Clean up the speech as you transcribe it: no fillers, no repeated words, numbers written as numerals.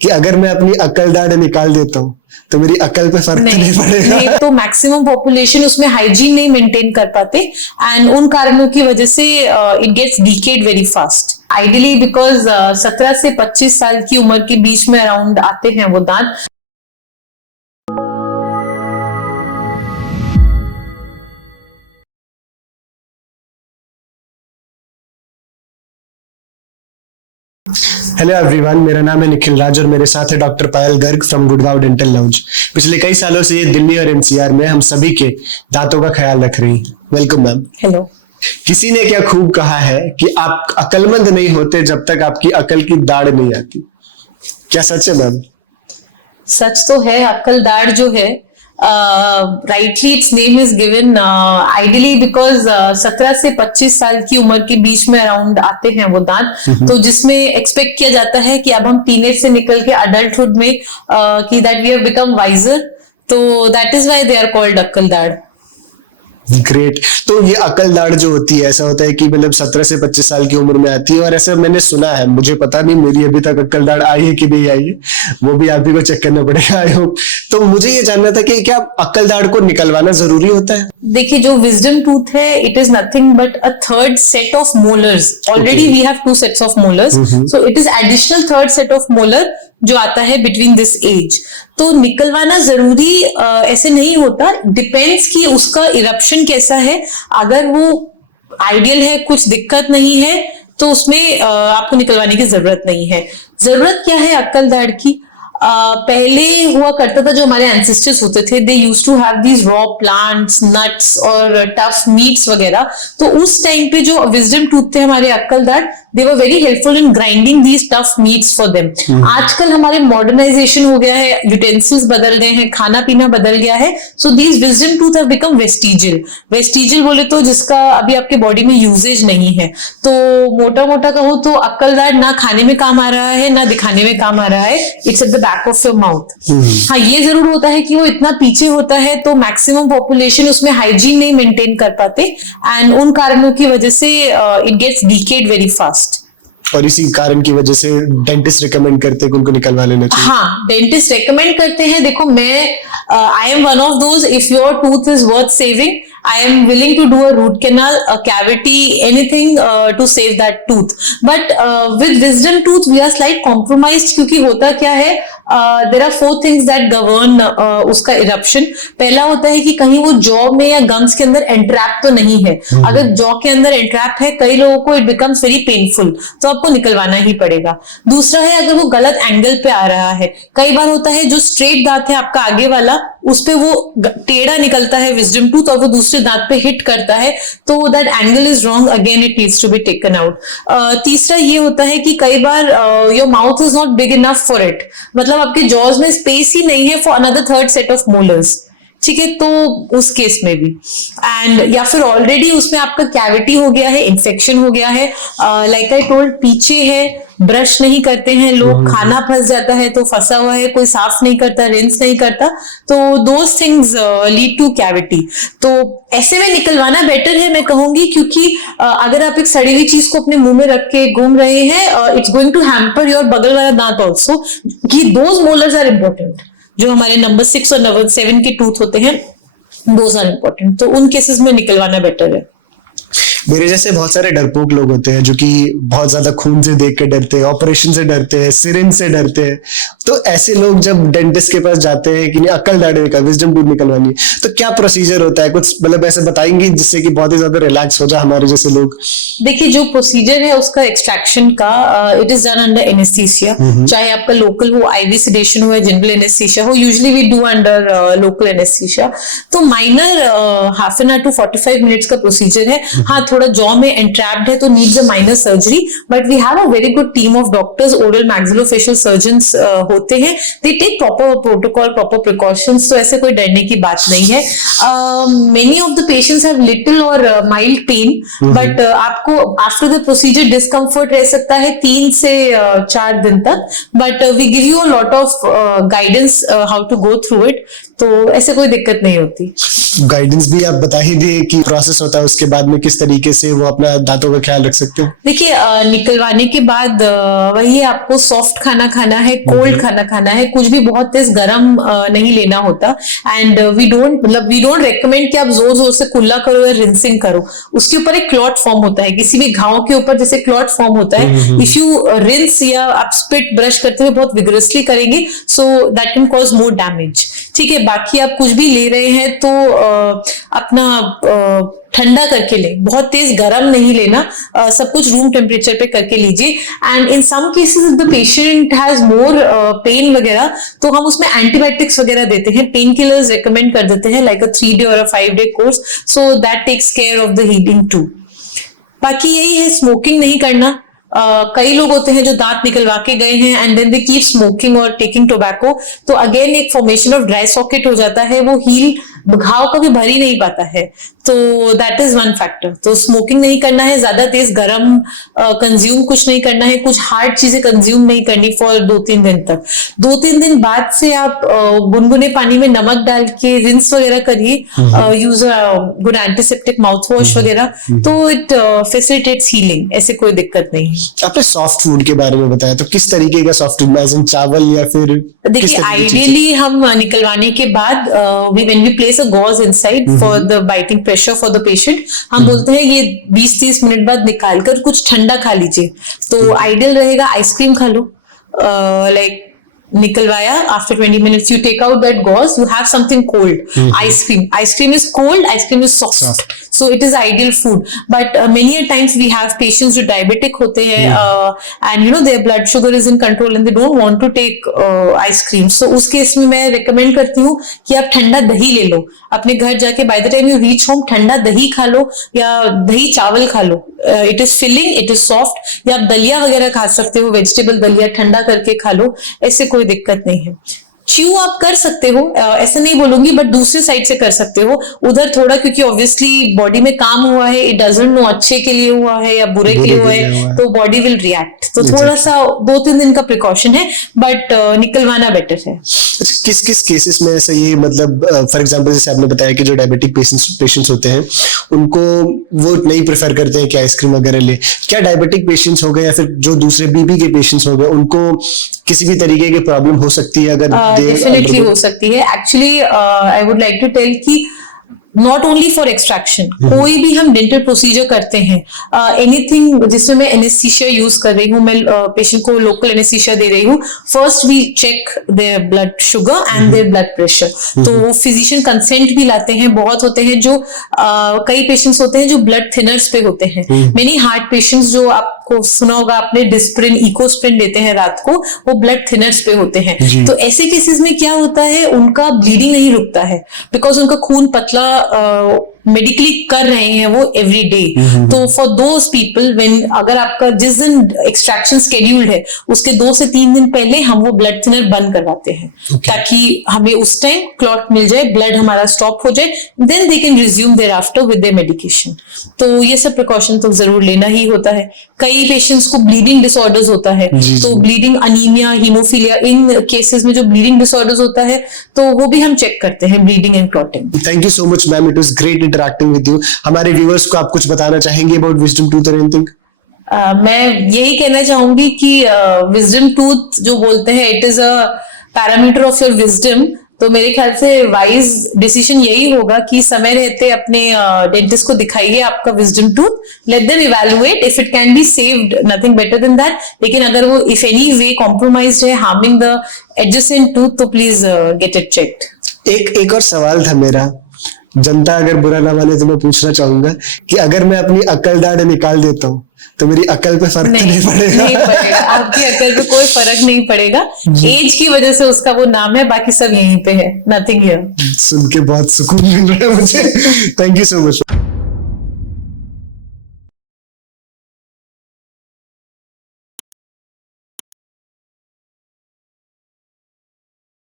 कि अगर मैं अपनी अकल दाढ़ निकाल देता हूँ तो मेरी अकल पे फर्क तो नहीं पड़ेगा? नहीं, तो मैक्सिमम पॉपुलेशन उसमें हाइजीन नहीं मेंटेन कर पाते एंड उन कारणों की वजह से it gets decayed very fast. Ideally because 17 से 25 साल की उम्र के बीच में अराउंड आते हैं वो दांत। हेलो एवरीवन, मेरा नाम है निखिल राज और मेरे साथ है doctor Payal Garg from Gurgaon dental lounge. पिछले कई सालों से ये दिल्ली और एनसीआर में हम सभी के दांतों का ख्याल रख रही हैं। Welcome ma'am. हेलो। किसी ने क्या खूब कहा है कि आप अकलमंद नहीं होते जब तक आपकी अकल की दाढ़ नहीं आती। क्या सच है मैम? सच तो है, अक्कल दाढ़ जो है rightly it's name is given ideally because 17 से 25 साल की उम्र के बीच में अराउंड आते हैं वो दांत। तो जिसमें एक्सपेक्ट किया जाता है कि अब हम टीनेज से निकल के अडल्टहुड में कि that we have become wiser, तो that is why they are called अक्कल दाढ़। ग्रेट। तो ये अकल दाढ़ जो होती है, ऐसा होता है कि मतलब 17 से 25 साल की उम्र में आती है, और ऐसा मैंने सुना है, मुझे पता नहीं मेरी अभी तक अकल दाढ़ आई है कि नहीं आई है, वो भी आप ही को चेक करना पड़ेगा आई होप। तो मुझे ये जानना था कि क्या अकल दाढ़ को निकलवाना जरूरी होता है? देखिए, जो विजडम टूथ है it is nothing but a third set of molars. Already we have 2 sets of molars, so it is additional third set of molar जो आता है बिटवीन दिस एज। तो निकलवाना जरूरी ऐसे नहीं होता, डिपेंड्स कि उसका इरप्शन कैसा है। अगर वो आइडियल है, कुछ दिक्कत नहीं है, तो उसमें आपको निकलवाने की जरूरत नहीं है। जरूरत क्या है अक्कल दाढ़ की? पहले हुआ करता था, जो हमारे एंसेस्टर्स होते थे, they used to have these raw plants, nuts और टफ मीट्स वगैरह। तो उस टाइम पे जो विजडम टूथ थे हमारे अक्कल दाढ़, they were very helpful in grinding these tough meats for them. आजकल हमारे मॉडर्नाइजेशन हो गया है, यूटेंसिल्स बदल गए हैं, खाना पीना बदल गया है, so these wisdom tooth have become vestigial. Vestigial बोले तो जिसका अभी आपके बॉडी में यूजेज नहीं है। तो मोटा मोटा कहूं तो अक्कल दाढ़ ना खाने में काम आ रहा है, ना दिखाने में काम आ रहा है। It's at the back of your mouth. हाँ, ये जरूर होता है कि वो इतना पीछे होता है तो मैक्सिमम पॉपुलेशन उसमें हाइजीन नहीं मेंटेन कर पाते एंड उन कारणों की वजह से it gets decayed very fast. और इसी कारण की वजह से डेंटिस्ट रिकमेंड करते हैं कि उनको निकलवा लेना चाहिए। हाँ, डेंटिस्ट रेकमेंड करते हैं। देखो, मैं I am one of those, if your tooth is worth saving, I am willing to do a root canal, a cavity, anything to save that tooth. But with wisdom tooth, we are slight compromised, क्योंकि होता क्या है, there are 4 things that govern उसका eruption. पहला होता है कि कहीं वो जॉ में या गम्स के अंदर एंट्रैप तो नहीं है। अगर जॉ के अंदर एंट्रैप है, कई लोगों को it becomes very painful, तो आपको निकलवाना ही पड़ेगा। दूसरा है, अगर वो गलत एंगल पे आ रहा है। कई बार होता है जो स्ट्रेट दांत है आपका आगे वाला, उस पे वो टेढ़ा निकलता है विजडम टूथ और वो दूसरे दांत पे हिट करता है, तो that angle is wrong, again it needs to be taken out. तीसरा ये होता है कि कई बार your mouth is not big enough for it, मतलब आपके जॉज में स्पेस ही नहीं है for another third set of molars. ठीक है, तो उस केस में भी, एंड या फिर ऑलरेडी उसमें आपका कैविटी हो गया है, इन्फेक्शन हो गया है, लाइक आई टोल्ड, पीछे है, ब्रश नहीं करते हैं लोग, खाना फंस जाता है तो फंसा हुआ है, कोई साफ नहीं करता, रिंस नहीं करता, तो those things lead two cavity. तो ऐसे में निकलवाना बेटर है मैं कहूंगी, क्योंकि अगर आप एक सड़ी हुई चीज को अपने मुंह में रख के घूम रहे हैं, it's going to hamper your बगल वाला दांत ऑल्सो, कि दोज मोलर्स आर इंपॉर्टेंट। जो हमारे नंबर 6 और नंबर 7 के टूथ होते हैं, दोज आर इंपॉर्टेंट, तो उन केसेस में निकलवाना बेटर है। मेरे जैसे बहुत सारे डरपोक लोग होते हैं जो कि बहुत ज्यादा खून से देख के डरते हैं, ऑपरेशन से डरते हैं, सिरिंज से डरते हैं। तो ऐसे लोग जब डेंटिस्ट के पास जाते हैं कि नहीं अक्कल दाढ़ का विजडम टूथ निकलवानी है, तो क्या प्रोसीजर होता है? कुछ मतलब ऐसे बताएंगी जिससे कि बहुत ही ज्यादा रिलैक्स हो जाए हमारे जैसे लोग। देखिए, जो प्रोसीजर है उसका एक्सट्रैक्शन का, it is done under anaesthesia, चाहे आपका लोकल हो, आईवी सेडेशन हो या जनरल एनेस्थीसिया हो, usually we do under local anaesthesia. तो minor half an hour to 45 minutes का प्रोसीजर है। हाँ, थोड़ा जॉ में एंट्रैप्ड है तो needs a minor surgery, but we have a very good team of doctors, oral maxillofacial surgeons होते हैं, they take proper protocol, proper precautions, तो ऐसे कोई डरने की बात नहीं है। Many of the patients have little और माइल्ड पेन, बट आपको आफ्टर द प्रोसीजर डिस्कम्फर्ट रह सकता है 3 से 4 दिन तक, but we give you a lot of guidance how to go through it. तो ऐसे कोई दिक्कत नहीं होती। गाइडेंस भी आप बता ही दिए कि प्रोसेस होता है, उसके बाद में किस तरीके से वो अपना दांतों का ख्याल रख सकते हो। देखिए निकलवाने के बाद वही आपको सॉफ्ट खाना खाना है, कोल्ड खाना खाना है, कुछ भी बहुत तेज गर्म नहीं लेना होता। एंड वी डोंट रेकमेंड कि आप जोर जोर से कुल्ला करो या रिंसिंग करो। उसके ऊपर एक क्लॉट फॉर्म होता है, किसी भी घाव के ऊपर जैसे क्लॉट फॉर्म होता है, इफ यू रिंस या आप स्पिट ब्रश करते हुए बहुत विग्रसली करेंगे, so that can cause more damage. ठीक है, बाकी आप कुछ भी ले रहे हैं तो अपना ठंडा करके ले, बहुत तेज गरम नहीं लेना, सब कुछ रूम टेम्परेचर पे करके लीजिए। And in some cases if the patient has more pain वगैरह, तो हम उसमें एंटीबायोटिक्स वगैरह देते हैं, पेन किलर्स रेकमेंड कर देते हैं, लाइक अ 3 डे और a 5 day course, so that takes care of the healing too. बाकी यही है, स्मोकिंग नहीं करना। कई लोग होते हैं जो दांत निकलवा के गए हैं and then they keep smoking और टेकिंग टोबैको, तो अगेन एक फॉर्मेशन ऑफ ड्राई सॉकेट हो जाता है, वो हील घाव कभी भर ही नहीं पाता है, तो दैट इज वन फैक्टर। तो स्मोकिंग नहीं करना है, ज्यादा तेज गरम कंज्यूम कुछ नहीं करना है, कुछ हार्ड चीजें कंज्यूम नहीं करनी फॉर 2-3 दिन तक। 2-3 दिन बाद से आप गुनगुने पानी में नमक डाल के रिंस वगैरह करिए, use good antiseptic mouth wash वगैरह, तो इट फैसिलिटेट्स हीलिंग, ऐसे कोई दिक्कत नहीं है। आपने सॉफ्ट फूड के बारे में बताया, तो किस तरीके का सॉफ्ट फूड, एज़ इन चावल या फिर देखिए आइडियली हम निकलवाने के बाद when we place a gauze inside for the biting pressure for the patient, हम बोलते हैं ये 20-30 मिनट बाद निकालकर कुछ ठंडा खा लीजिए, तो आइडियल रहेगा आइसक्रीम खा लो। लाइक निकलवाया, after 20 minutes you take out that gauze, you have something cold, ice cream is cold, ice cream is soft, so it is ideal food. But many a times we have patients जो diabetic होते हैं and you know their blood sugar is in control and they don't want to take ice cream, so उस case में मैं recommend करती हूँ कि आप ठंडा दही ले लो अपने घर जाके, by the time you reach home ठंडा दही खा लो या दही चावल खा लो, it is filling, it is soft, या आप दलिया वगैरह खा सकते हो, वेजिटेबल दलिया ठंडा करके खा लो, ऐसे कोई दिक्कत नहीं है। च्यू आप कर सकते हो, ऐसा नहीं बोलूंगी, बट दूसरी साइड से कर सकते हो उधर थोड़ा, क्योंकि ऑब्वियसली बॉडी में काम हुआ है, इट डजंट नो अच्छे के लिए हुआ है या बुरे के लिए हुआ है, तो बॉडी विल रिएक्ट, तो थोड़ा सा 2-3 दिन का प्रिकॉशन है, बट निकलवाना बेटर है। किस किस केसेस में ऐसा, ये मतलब फॉर एग्जांपल जैसे आपने बताया कि जो डायबिटिक पेशेंट्स होते हैं उनको वो नहीं प्रेफर करते हैं कि आइसक्रीम वगैरह ले, क्या डायबिटिक पेशेंट्स हो गए या फिर जो दूसरे बीपी के पेशेंट्स हो गए उनको किसी भी तरीके की प्रॉब्लम हो सकती है? अगर डेफिनेटली हो सकती है। Actually I would like to tell कि नॉट ओनली फॉर एक्सट्रैक्शन, कोई भी हम डेंटल प्रोसीजर करते हैं, एनीथिंग जिसमें मैं एनेस्थीसिया यूज कर रही हूँ, मैं पेशेंट को लोकल एनेस्थीसिया दे रही हूँ, first we check their blood sugar and their blood pressure, तो वो फिजिशियन कंसेंट भी लाते हैं। बहुत होते हैं जो कई पेशेंट्स होते हैं जो ब्लड थिनर्स पे होते हैं, मेनी हार्ट पेशेंट्स जो आपको सुना होगा आपने डिस्प्रिन इकोस्प्रिन लेते हैं रात को, वो ब्लड थिनर्स पे होते हैं, तो ऐसे केसेस में क्या होता है, उनका ब्लीडिंग नहीं रुकता है, बिकॉज उनका खून पतला मेडिकली कर रहे हैं वो एवरी डे। तो फॉर दोज पीपल व्हेन, अगर आपका जिस दिन एक्सट्रैक्शन शेड्यूल्ड है उसके 2 से 3 दिन पहले हम वो ब्लड थिनर बंद करवाते हैं, ताकि हमें उस टाइम क्लॉट मिल जाए, ब्लड हमारा स्टॉप हो जाए, then they can resume thereafter with their medication. तो ये सब प्रिकॉशन तो जरूर लेना ही होता है। कई पेशेंट्स को ब्लीडिंग डिसऑर्डर्स होता है, तो ब्लीडिंग अनीमिया, हीमोफीलिया, इन केसेस में जो ब्लीडिंग डिसऑर्डर्स होता है तो वो भी हम चेक करते हैं, bleeding and clotting. Thank you so much ma'am, it was great interacting with you. हमारे व्यूअर्स को आप कुछ बताना चाहेंगे अबाउट विजडम टूथ और एनीथिंग? मैं यही कहना चाहूंगी कि विजडम टूथ जो बोलते हैं, it is a parameter of your wisdom, तो मेरे ख्याल से वाइज डिसीजन यही होगा कि समय रहते अपने डेंटिस्ट को दिखाइए आपका wisdom tooth, let them evaluate, if it can be saved nothing better than that, लेकिन अगर वो इफ एनी वे कॉम्प्रोमाइज्ड है, हार्मिंग द एडजेसेंट टूथ, तो प्लीज गेट इट चेक्ड। एक और सवाल था मेरा, जनता अगर बुरा ना माने तो मैं पूछना चाहूंगा कि अगर मैं अपनी अकल दाढ़ निकाल देता हूँ तो मेरी अकल पे फर्क नहीं पड़ेगा? नहीं पड़ेगा, आपकी अकल पे कोई फर्क नहीं पड़ेगा, एज की वजह से उसका वो नाम है, बाकी सब यहीं पे है, नथिंग हियर। सुन के बहुत सुकून मिल रहा है मुझे। Thank you so much.